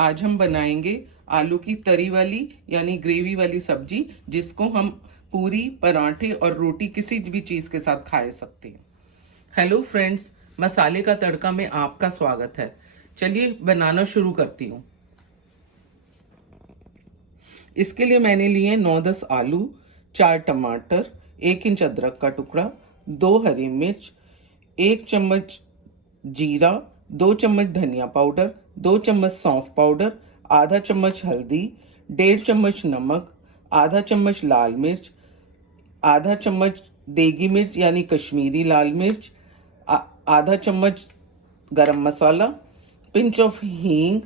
आज हम बनाएंगे आलू की तरी वाली यानी ग्रेवी वाली सब्जी, जिसको हम पूरी, पराठे और रोटी किसी भी चीज के साथ खा सकते हैं। हेलो फ्रेंड्स, मसाले का तड़का में आपका स्वागत है। चलिए बनाना शुरू करती हूँ। इसके लिए मैंने लिए 9-10 आलू, 4 टमाटर, 1 इंच अदरक का टुकड़ा, 2 हरी मिर्च, 1 चम्मच जीरा, 2 चम्मच धनिया पाउडर, 2 चम्मच सौंफ पाउडर, आधा चम्मच हल्दी, 1.5 चम्मच नमक, आधा चम्मच लाल मिर्च, आधा चम्मच देगी मिर्च यानी कश्मीरी लाल मिर्च, आधा चम्मच गरम मसाला, पिंच ऑफ हींग,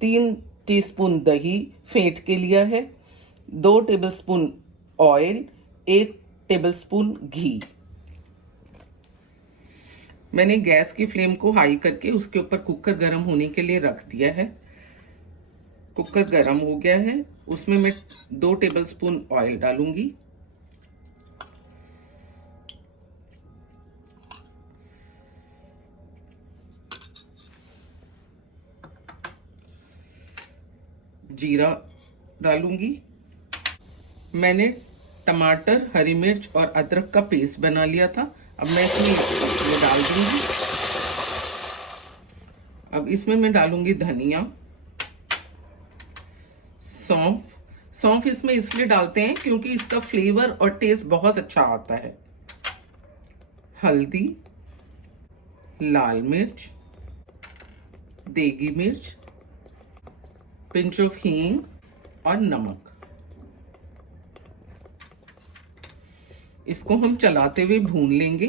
3 टीस्पून दही फेंट के लिया है, 2 टेबलस्पून ऑयल, 1 टेबलस्पून घी। मैंने गैस की फ्लेम को हाई करके उसके ऊपर कुकर गर्म होने के लिए रख दिया है। कुकर गर्म हो गया है, उसमें मैं 2 टेबलस्पून ऑयल डालूंगी। जीरा डालूंगी। मैंने टमाटर, हरी मिर्च और अदरक का पेस्ट बना लिया था। अब मैं इसमें ये डाल दूंगी। अब इसमें मैं डालूंगी धनिया, सौंफ। सौंफ इसमें इसलिए डालते हैं क्योंकि इसका फ्लेवर और टेस्ट बहुत अच्छा आता है। हल्दी, लाल मिर्च, देगी मिर्च, पिंच ऑफ हींग और नमक। इसको हम चलाते हुए भून लेंगे।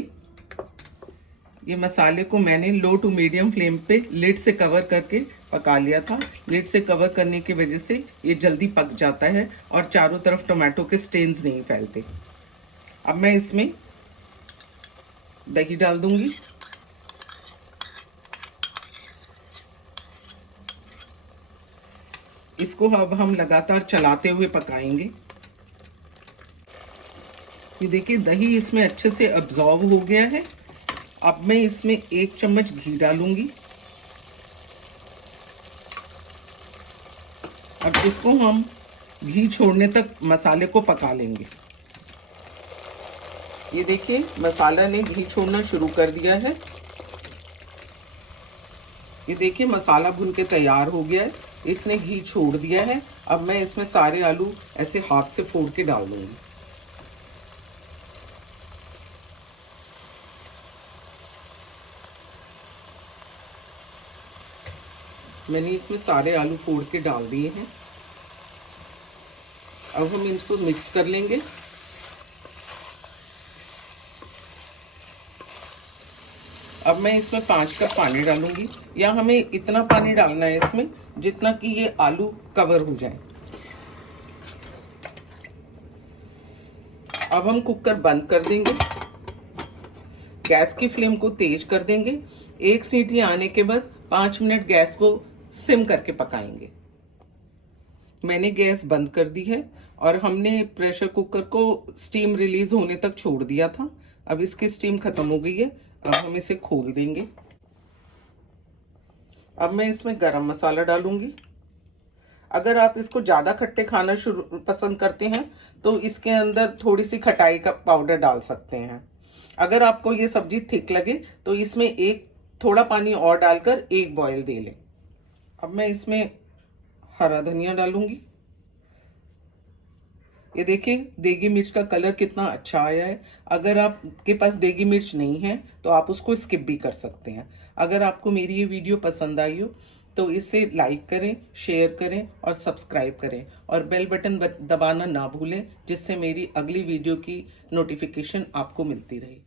ये मसाले को मैंने लो टू मीडियम फ्लेम पे लिड से कवर करके पका लिया था। लिड से कवर करने की वजह से ये जल्दी पक जाता है और चारों तरफ टोमेटो के स्टेन्स नहीं फैलते। अब मैं इसमें दही डाल दूंगी। इसको अब हम लगातार चलाते हुए पकाएंगे। ये देखिए दही इसमें अच्छे से अब्जॉर्ब हो गया है। अब मैं इसमें 1 चम्मच घी डालूंगी। अब इसको हम घी छोड़ने तक मसाले को पका लेंगे। ये देखिए मसाला ने घी छोड़ना शुरू कर दिया है। ये देखिए मसाला भुन के तैयार हो गया है, इसने घी छोड़ दिया है। अब मैं इसमें सारे आलू ऐसे हाथ से फोड़ के डाल दूंगी। मैंने इसमें सारे आलू फोड़ के डाल दिए हैं। अब हम इसको मिक्स कर लेंगे। अब मैं इसमें 5 कप पानी डालूंगी, या हमें इतना पानी डालना है इसमें जितना कि ये आलू कवर हो जाए। अब हम कुकर बंद कर देंगे। गैस की फ्लेम को तेज कर देंगे। 1 सीटी आने के बाद 5 मिनट गैस को सिम करके पकाएंगे। मैंने गैस बंद कर दी है और हमने प्रेशर कुकर को स्टीम रिलीज होने तक छोड़ दिया था। अब इसकी स्टीम खत्म हो गई है। अब हम इसे खोल देंगे। अब मैं इसमें गरम मसाला डालूंगी। अगर आप इसको ज्यादा खट्टे खाना पसंद करते हैं तो इसके अंदर थोड़ी सी खटाई का पाउडर डाल सकते हैं। अगर आपको ये सब्जी थिक लगे तो इसमें एक थोड़ा पानी और डालकर 1 बॉयल दे लें। अब मैं इसमें हरा धनिया डालूंगी। ये देखिए देगी मिर्च का कलर कितना अच्छा आया है। अगर आपके पास देगी मिर्च नहीं है तो आप उसको स्किप भी कर सकते हैं। अगर आपको मेरी ये वीडियो पसंद आई हो तो इसे लाइक करें, शेयर करें और सब्सक्राइब करें और बेल बटन दबाना ना भूलें, जिससे मेरी अगली वीडियो की नोटिफिकेशन आपको मिलती रहे।